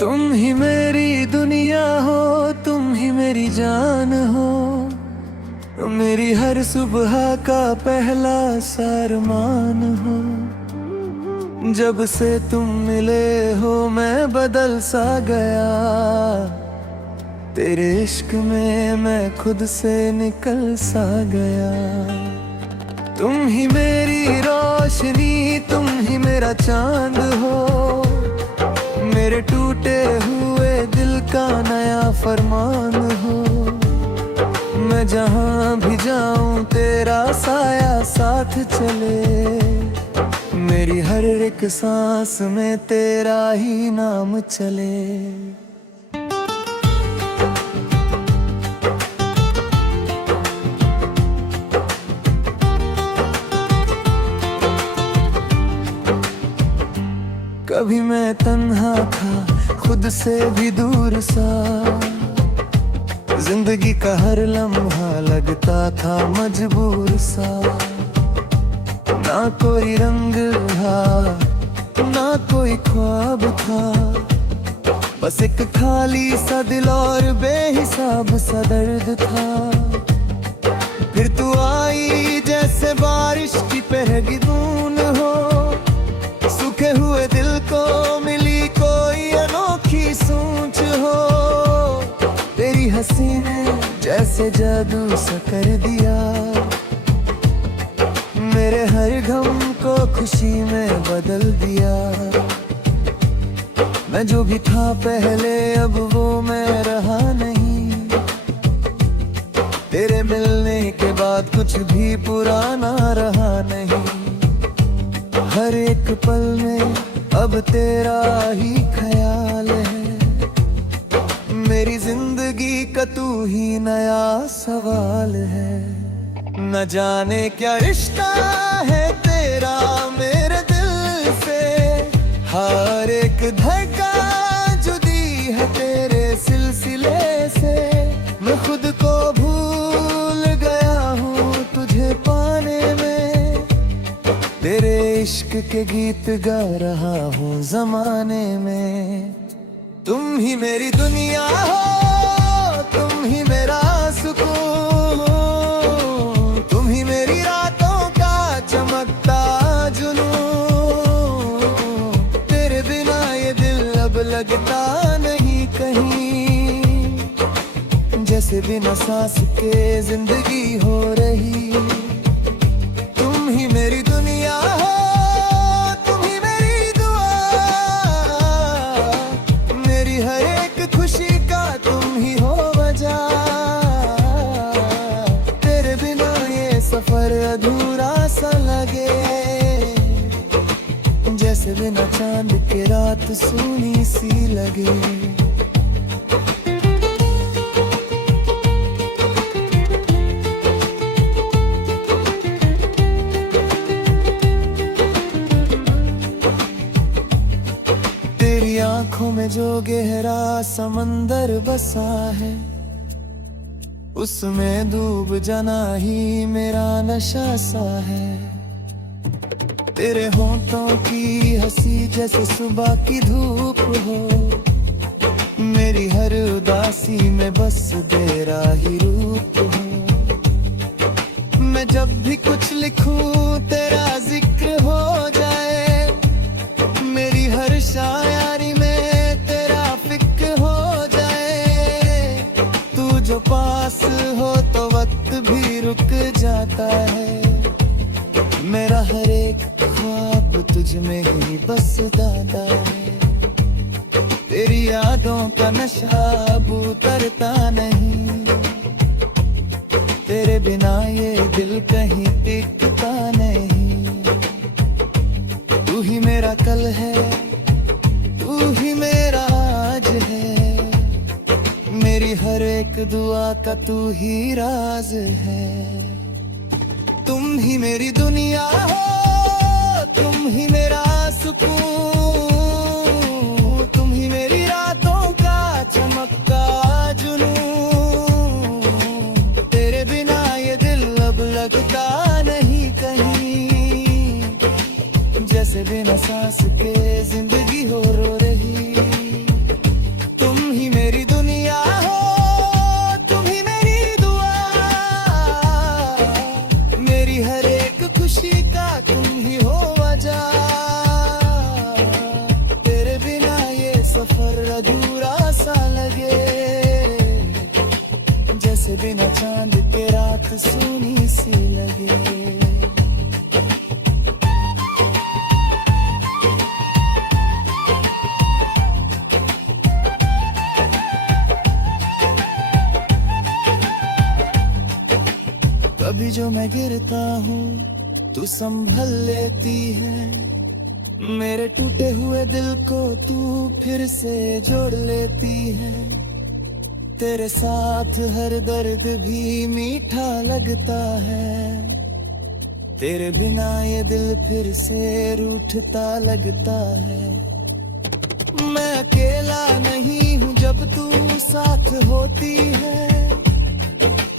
तुम ही मेरी दुनिया हो, तुम ही मेरी जान हो, मेरी हर सुबह का पहला सरमान हो। जब से तुम मिले हो मैं बदल सा गया, तेरे इश्क में मैं खुद से निकल सा गया। तुम ही मेरी रोशनी, तुम ही मेरा चांद हो, मेरे टूटे हुए दिल का नया फरमान हो। मैं जहाँ भी जाऊँ तेरा साया साथ चले, मेरी हर एक सांस में तेरा ही नाम चले। कभी मैं तन्हा था खुद से भी दूर सा, जिंदगी का हर लम्हा लगता था मजबूर सा। ना कोई रंग था, ना कोई ख्वाब था, बस एक खाली सा दिल और बेहिसाब सा दर्द था। फिर तू आई जैसे बारिश की पहली बूंद हो, सूखे हुए दिल को मिली कोई अनोखी सूंच हो। तेरी हंसी ने जैसे जादू सा कर दिया, मेरे हर गम को खुशी में बदल दिया। मैं जो भी था पहले अब वो मैं रहा नहीं, तेरे मिलने के बाद कुछ भी पुराना रहा नहीं। हर एक पल में अब तेरा ही ख्याल है, मेरी जिंदगी का तू ही नया सवाल है। न जाने क्या रिश्ता है तेरा मेरे दिल से, हर एक धड़का जुदी है तेरे सिलसिले से। मैं खुद को भूल गया हूँ तुझे पाने में, तेरे इश्क के गीत गा रहा हूँ जमाने में। तुम ही मेरी दुनिया हो, तुम ही मेरा सुकून, तुम ही मेरी रातों का चमकता जुनून। तेरे बिना ये दिल अब लगता नहीं कहीं, जैसे बिना सांस के जिंदगी हो रही। तुम ही मेरी दुनिया हो, तुम ही मेरी दुआ, मेरी हर एक खुशी का तुम ही हो वजह। तेरे बिना ये सफर अधूरा सा लगे, जैसे बिना चांद के रात सूनी सी लगे। आँखों में जो गहरा समंदर बसा है, उसमें डूब जाना ही मेरा नशा सा है। तेरे होंठों की हंसी जैसे सुबह की धूप हो, मेरी हर उदासी में बस तेरा ही रूप हो। मैं जब भी कुछ लिखूं तेरा जिक्र हो जाए, मेरी हर शायरी पास हो तो वक्त भी रुक जाता है। मेरा हर एक ख्वाब तुझ में ही बस दादा है, तेरी यादों का नशा अब उतरता नहीं। तेरे बिना ये दिल कहीं टिकता नहीं। तू ही मेरा कल है, तू ही मेरा आज है, मेरी हर एक दुआ का तू ही राज है। तुम ही मेरी दुनिया हो, तुम ही मेरा सुकून, तुम ही मेरी रातों का चमकता जुनून। तेरे बिना ये दिल अब लगता नहीं कहीं, जैसे बिना सांस के जिंदगी हो रो रही। जो मैं गिरता हूँ तू संभल लेती है, मेरे टूटे हुए दिल को तू फिर से जोड़ लेती है। तेरे साथ हर दर्द भी मीठा लगता है, तेरे बिना ये दिल फिर से रूठता लगता है। मैं अकेला नहीं हूँ जब तू साथ होती है,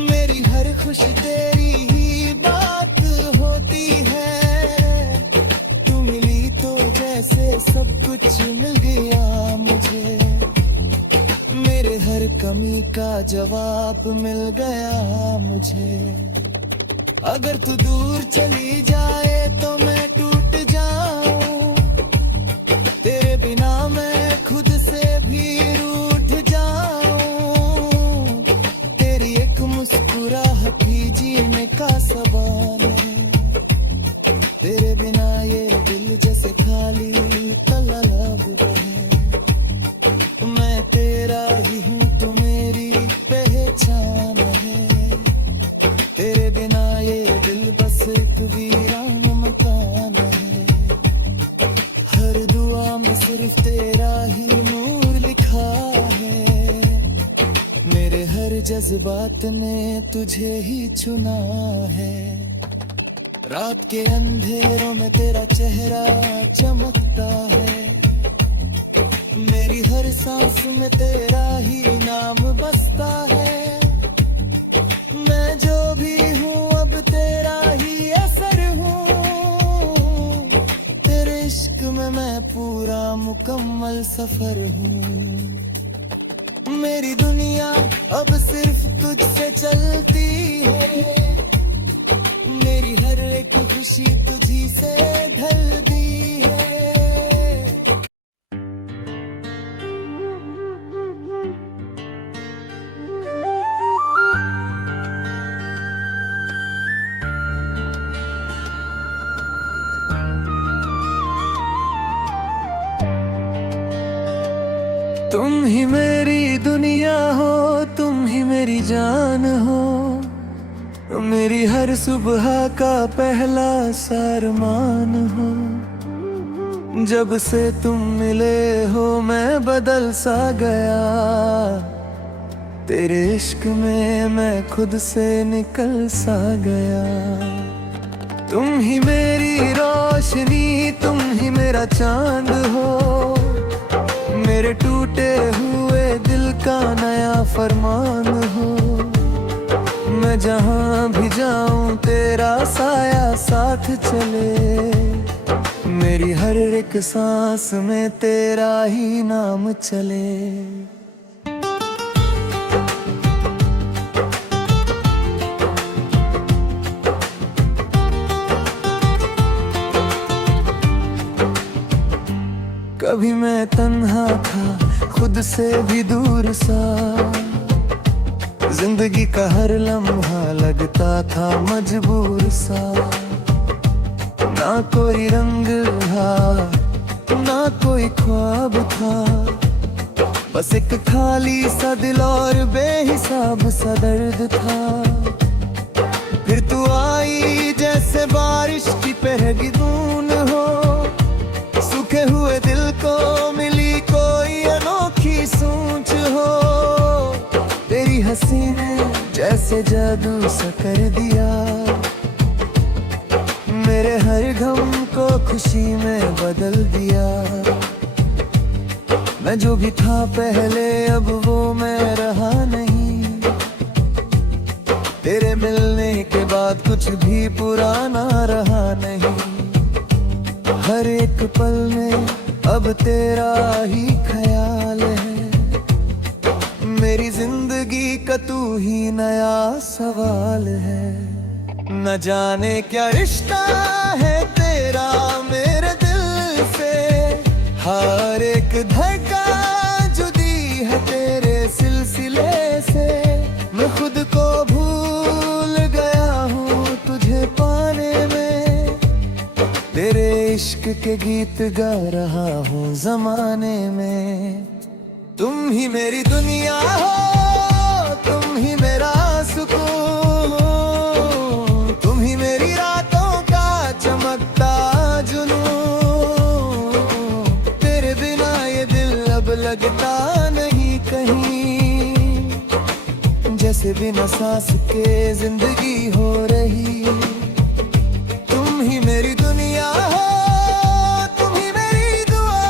मेरी हर खुशी तेरी ही बात होती है। तू मिली तो जैसे सब कुछ मिल गया मुझे, मेरे हर कमी का जवाब मिल गया मुझे। अगर तू दूर चली जाए तो मैं टूट जाऊं, तेरे बिना मैं खुद से भी रूठ जाऊं। तेरी एक मुस्कुराहट ही जीने का सबब है, तेरे बिना ये दिल जैसे खाली तलब है। मैं तेरा ही हूँ तो मेरी पहचान है, तेरे बिना ये दिल बस एक वीरान मकान है। हर दुआ में सिर्फ तेरा ही नूर लिखा है, मेरे हर जज्बात ने तुझे ही चुना है। रात के अंधेरों में तेरा चेहरा चमकता है, मेरी हर सांस में तेरा ही नाम बसता है। मैं जो भी हूँ अब तेरा ही असर हूँ, तेरे इश्क में मैं पूरा मुकम्मल सफर हूँ। मेरी दुनिया अब सिर्फ तुझसे चलती है, मेरी हर एक खुशी तुझी से ढलती है। तुम ही मेरी दुनिया हो, तुम ही मेरी जान हो, मेरी हर सुबह का पहला सरमान हो। जब से तुम मिले हो मैं बदल सा गया, तेरे इश्क में मैं खुद से निकल सा गया। तुम ही मेरी रोशनी, तुम ही मेरा चांद हो, मेरे टूटे हुए दिल का नया फरमान हो। मैं जहाँ भी जाऊँ तेरा साया साथ चले, मेरी हर एक सांस में तेरा ही नाम चले। कभी मैं तन्हा था खुद से भी दूर सा, जिंदगी का हर लम्हा लगता था मजबूर सा। ना कोई रंग था ना कोई ख्वाब था, बस एक खाली सा दिल और बेहिसाब सा दर्द था। फिर तू आई जैसे बारिश की पहली बूंद हो, सूखे हुए दिल को मिली कोई अनोखी सूंच हो। तेरी हंसी ने जैसे जादू सा कर दिया, मेरे हर गम को खुशी में बदल दिया। मैं जो भी था पहले अब वो मैं रहा नहीं, तेरे मिलने के बाद कुछ भी पुराना रहा नहीं। हर एक पल में अब तेरा ही ख्याल है, मेरी जिंदगी का तू ही नया सवाल है। न जाने क्या रिश्ता है तेरा मेरे दिल से, हर एक धड़का जुदी है तेरे सिलसिले से। मैं खुद को भूल गया हूँ तुझे पाने में, तेरे इश्क के गीत गा रहा हूँ जमाने में। तुम ही मेरी दुनिया हो, तुम ही मेरा सुकून, लगता नहीं कहीं, जैसे बिना सांस के जिंदगी हो रही। तुम ही मेरी दुनिया हो, तुम ही मेरी दुआ,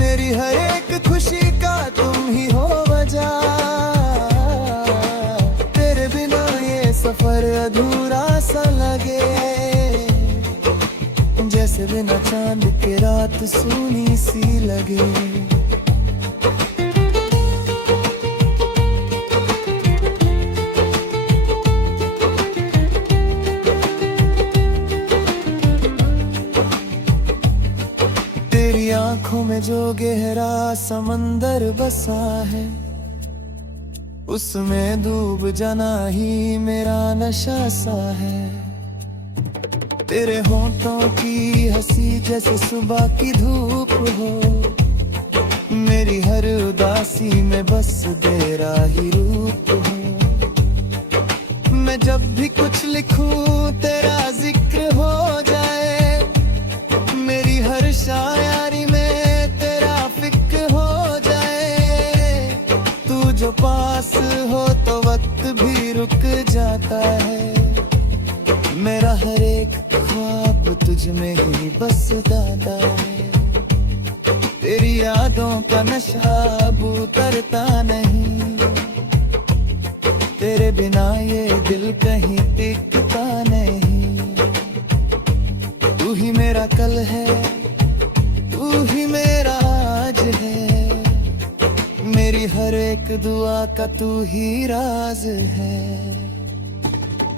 मेरी हर एक खुशी का तुम ही हो वजह। तेरे बिना ये सफर अधूरा सा लगे, जैसे बिना चांद के रात सूनी सी लगे। तेरी आंखों में जो गहरा समंदर बसा है, उसमें डूब जाना ही मेरा नशा सा है। तेरे होंठों की हंसी जैसे सुबह की धूप हो, मेरी हर उदासी में बस तेरा ही रूप हो। मैं जब भी कुछ लिखूं तेरा जिक्र हो जाए, मेरी हर शायरी में तेरा फिक्र हो जाए। तू जो पास हो तो वक्त भी रुक जाता है, मेरा हर एक ख्वाब तुझ में ही बस दादा है। तेरी यादों का नशा अब उतरता नहीं, तेरे बिना ये दिल कहीं टिकता नहीं। तू ही मेरा कल है, तू ही मेरा आज है, मेरी हर एक दुआ का तू ही राज है।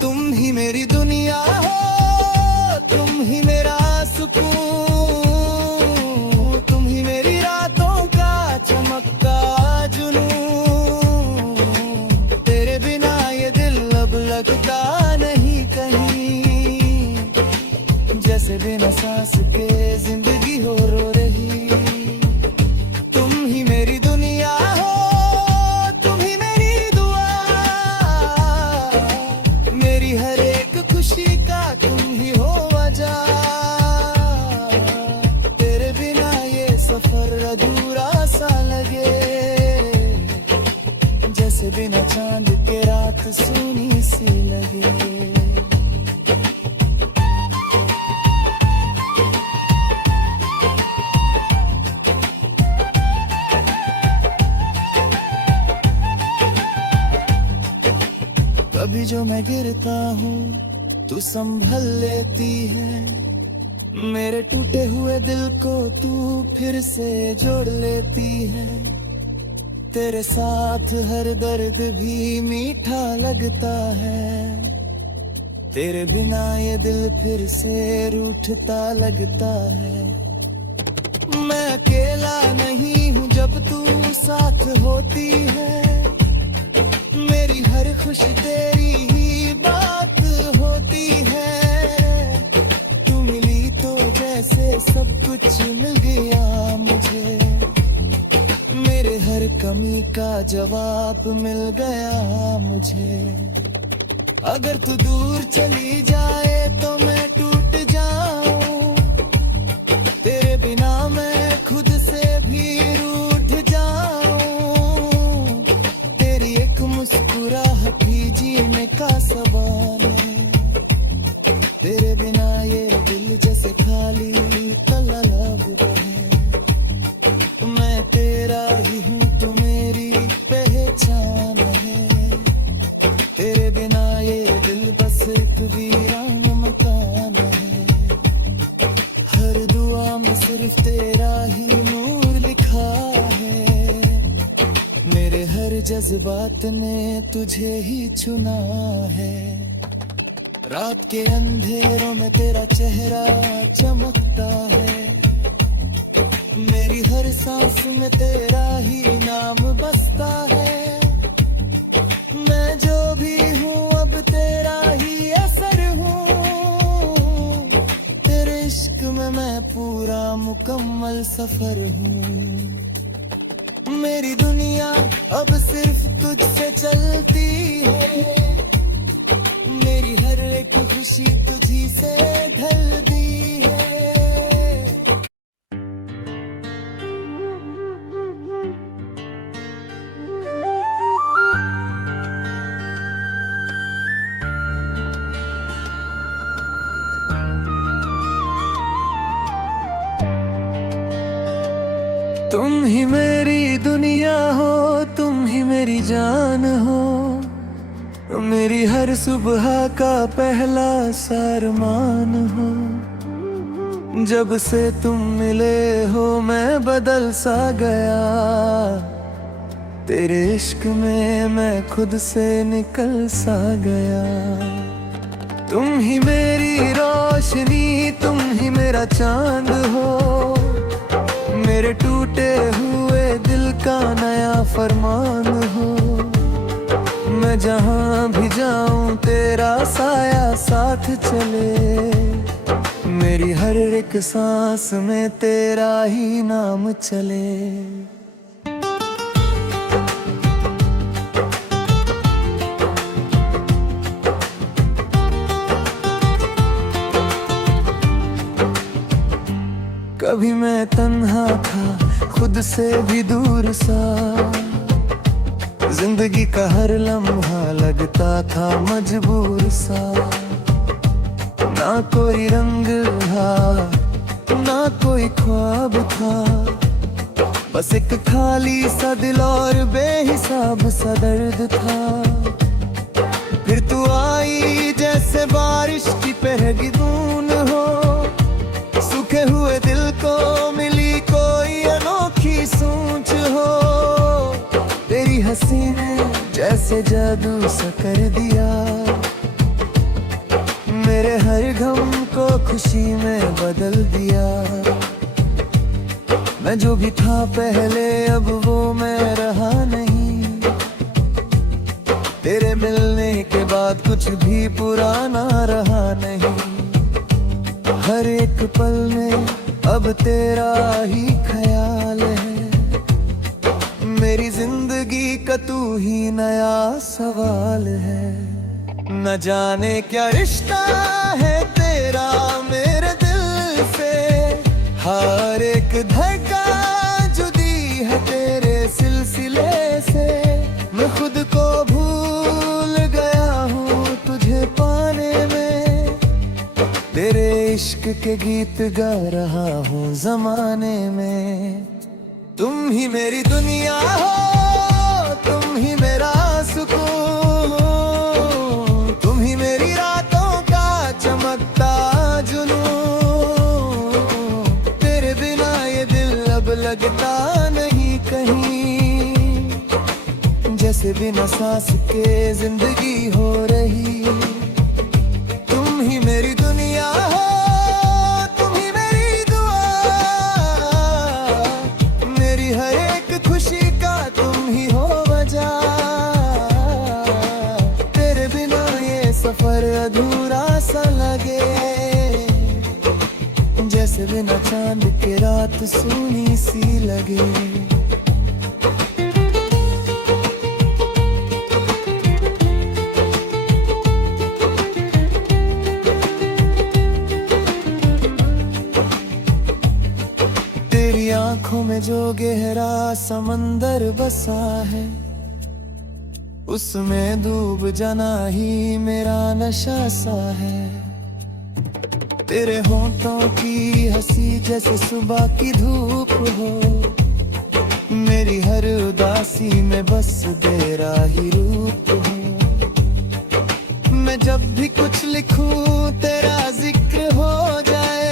तुम ही मेरी दुनिया हो, तुम ही मेरा सुकून, तुम ही मेरी रातों का चमकता जुनून। तेरे बिना ये दिल अब लगता नहीं कहीं, जैसे बिना सांस के जिंदगी हो रो रही। तुम ही मेरी दुनिया हो, तुम ही मेरी दुआ, मेरी हर एक खुशी का तुम ही हो वजह। तेरे बिना ये सफर अधूरा सा लगे, जैसे बिना चांद के रात सूनी सी लगे। कभी जो मैं गिरता हूँ तू संभल लेती है, मेरे टूटे हुए दिल को तू फिर से जोड़ लेती है। तेरे साथ हर दर्द भी मीठा लगता है, तेरे बिना ये दिल फिर से रूठता लगता है। मैं अकेला नहीं हूँ जब तू साथ होती है, मेरी हर खुशी तेरी ही बात होती है। तू मिली तो जैसे सब कुछ मिल गया मुझे, मेरे हर कमी का जवाब मिल गया मुझे। अगर तू दूर चली जाए तो मैं टूट जाऊं, तेरे बिना मैं खुद से भी रूठ जाऊं। तेरी एक मुस्कुराहट ही जीने का सबब है, तेरे बिना ये दिल जैसे खाली तलब है। मैं तेरा ही हूँ तू मेरी पहचान है, तेरे बिना ये दिल बस एक वीरान मकान है। हर दुआ में सिर्फ तेरा ही नूर लिखा है, मेरे हर जज्बात ने तुझे ही चुना है। रात के अंधेरों में तेरा चेहरा चमकता है, मेरी हर सांस में तेरा ही नाम बसता है। मैं जो भी हूँ अब तेरा ही असर हूँ, तेरे इश्क में मैं पूरा मुकम्मल सफर हूँ। मेरी दुनिया अब सिर्फ तुझसे चलती है, मेरी हर एक खुशी तुझी से ढलती है। तुम ही मेरी दुनिया हो, तुम ही मेरी जान हो, मेरी हर सुबह का पहला सरमान हो। जब से तुम मिले हो मैं बदल सा गया, तेरे इश्क में मैं खुद से निकल सा गया। तुम ही मेरी रोशनी, तुम ही मेरा चांद हो, मेरे टूटे हुए दिल का नया फरमान हो। मैं जहाँ भी जाऊं तेरा साया साथ चले, मेरी हर एक सांस में तेरा ही नाम चले। कभी मैं तन्हा था खुद से भी दूर सा, जिंदगी का हर लम्हा लगता था मजबूर सा। ना कोई रंग था, ना कोई ख्वाब था, बस एक खाली सा दिल और बेहिसाब सा दर्द था। फिर तू आई जैसे बारिश की पहली बूंद हो, सूखे हुए दिल को मिली कोई अनोखी सूझ हो। तेरी हंसी ने जैसे जादू सा कर दिया, मेरे हर गम को खुशी में बदल दिया। मैं जो भी था पहले अब वो मैं रहा नहीं, तेरे मिलने के बाद कुछ भी पुराना रहा नहीं। हर एक पल में अब तेरा ही ख्याल है, मेरी जिंदगी का तू ही नया सवाल है। न जाने क्या रिश्ता है तेरा मेरे दिल से, हर एक धड़का जुदी है तेरे सिलसिले से। मैं खुद को भूल गया हूँ तुझे पाने में, तेरे इश्क के गीत गा रहा हूँ जमाने में। तुम ही मेरी दुनिया हो, तुम ही मेरा सुकून, तुम ही मेरी रातों का चमकता जुनून। तेरे बिना ये दिल अब लगता नहीं कहीं, जैसे बिना सांस के जिंदगी हो रही। तुम ही मेरी दुनिया हो, तुम ही मेरी दुआ, मेरी हर एक खुशी का तुम ही हो वजह। तेरे बिना ये सफर अधूरा सा लगे, जैसे बिना चांद के रात सूनी सी लगे। आँखों में जो गहरा समंदर बसा है, उसमें डूब जाना ही मेरा नशा सा है। तेरे होंठों की हंसी जैसे सुबह की धूप हो, मेरी हर उदासी में बस तेरा ही रूप हो। मैं जब भी कुछ लिखूं तेरा जिक्र हो जाए,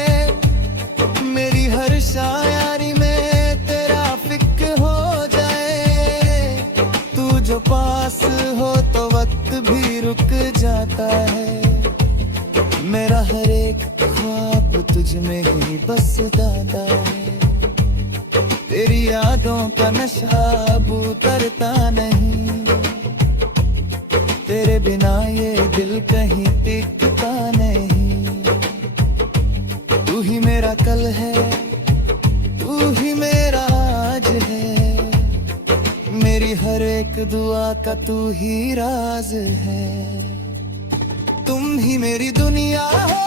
मेरी हर शायरी में तेरा फिक्र हो जाए। तू जो पास हो तो वक्त भी रुक जाता है, मेरा हर एक ख्वाब तुझ में ही बस दादा है। तेरी यादों का नशा अब उतरता नहीं, तेरे बिना ये दिल कहीं टिकता नहीं। तू ही मेरा कल है, तू ही मेरा आज है, मेरी हर एक दुआ का तू ही राज है। तुम ही मेरी दुनिया हो,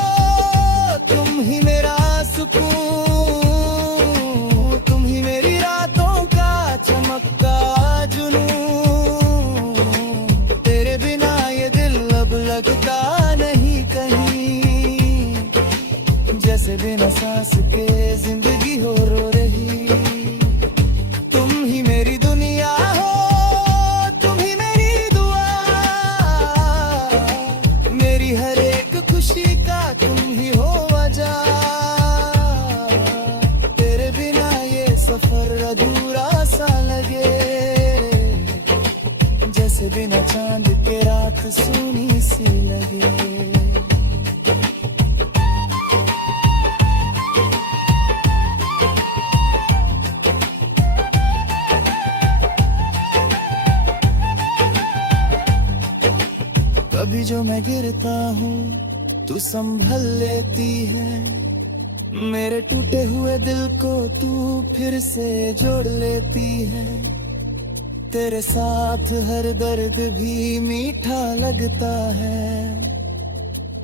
तुम ही मेरा सुकून, तुम ही मेरी रातों का चमकता जुनून। तेरे बिना ये दिल अब लगता नहीं कहीं, जैसे बिना सांस के जिंदगी हो रो रही। बात सुनी सी लगे। कभी जो मैं गिरता हूँ तू संभल लेती है, मेरे टूटे हुए दिल को तू फिर से जोड़ लेती है। तेरे साथ हर दर्द भी मीठा लगता है,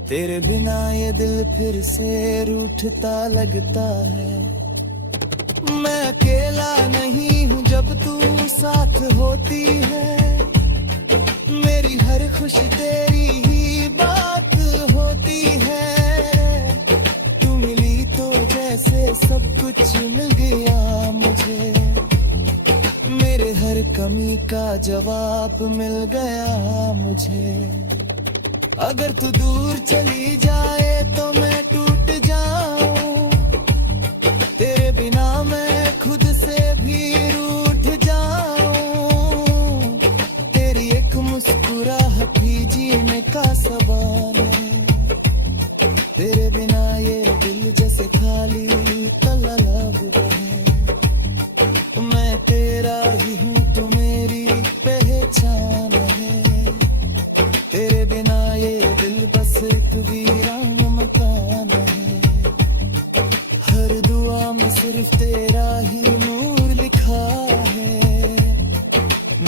तेरे बिना ये दिल फिर से रूठता लगता है। मैं अकेला नहीं हूँ जब तू साथ होती है, मेरी हर खुशी तेरी ही बात होती है। तू मिली तो जैसे सब कुछ मिल गया मुझे, मेरे हर कमी का जवाब मिल गया मुझे। अगर तू दूर चली जाए तो मैं टूट जाऊं, तेरे बिना मैं खुद से भी रूठ जाऊं। तेरी एक मुस्कुराहट ही जीने का सबब है, तेरे बिना ये दिल जैसे खाली तालाब है। मैं तेरा ही हूँ तू मेरी पहचान है, तेरे बिना ये दिल बस एक वीरान मकान है। हर दुआ में सिर्फ तेरा ही नूर लिखा है,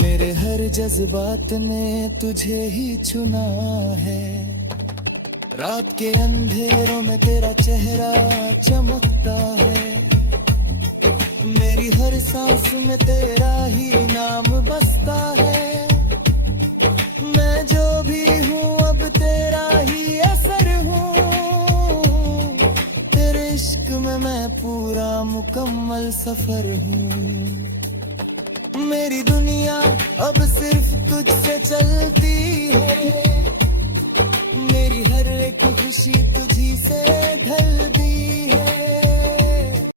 मेरे हर जज्बात ने तुझे ही चुना है। रात के अंधेरों में तेरा चेहरा चमकता है, मेरी हर सांस में तेरा ही नाम बसता है। मैं जो भी हूँ अब तेरा ही असर हूँ, तेरे इश्क में मैं पूरा मुकम्मल सफर हूँ। मेरी दुनिया अब सिर्फ तुझसे चलती है, मेरी हर एक खुशी तुझी से ढलती है।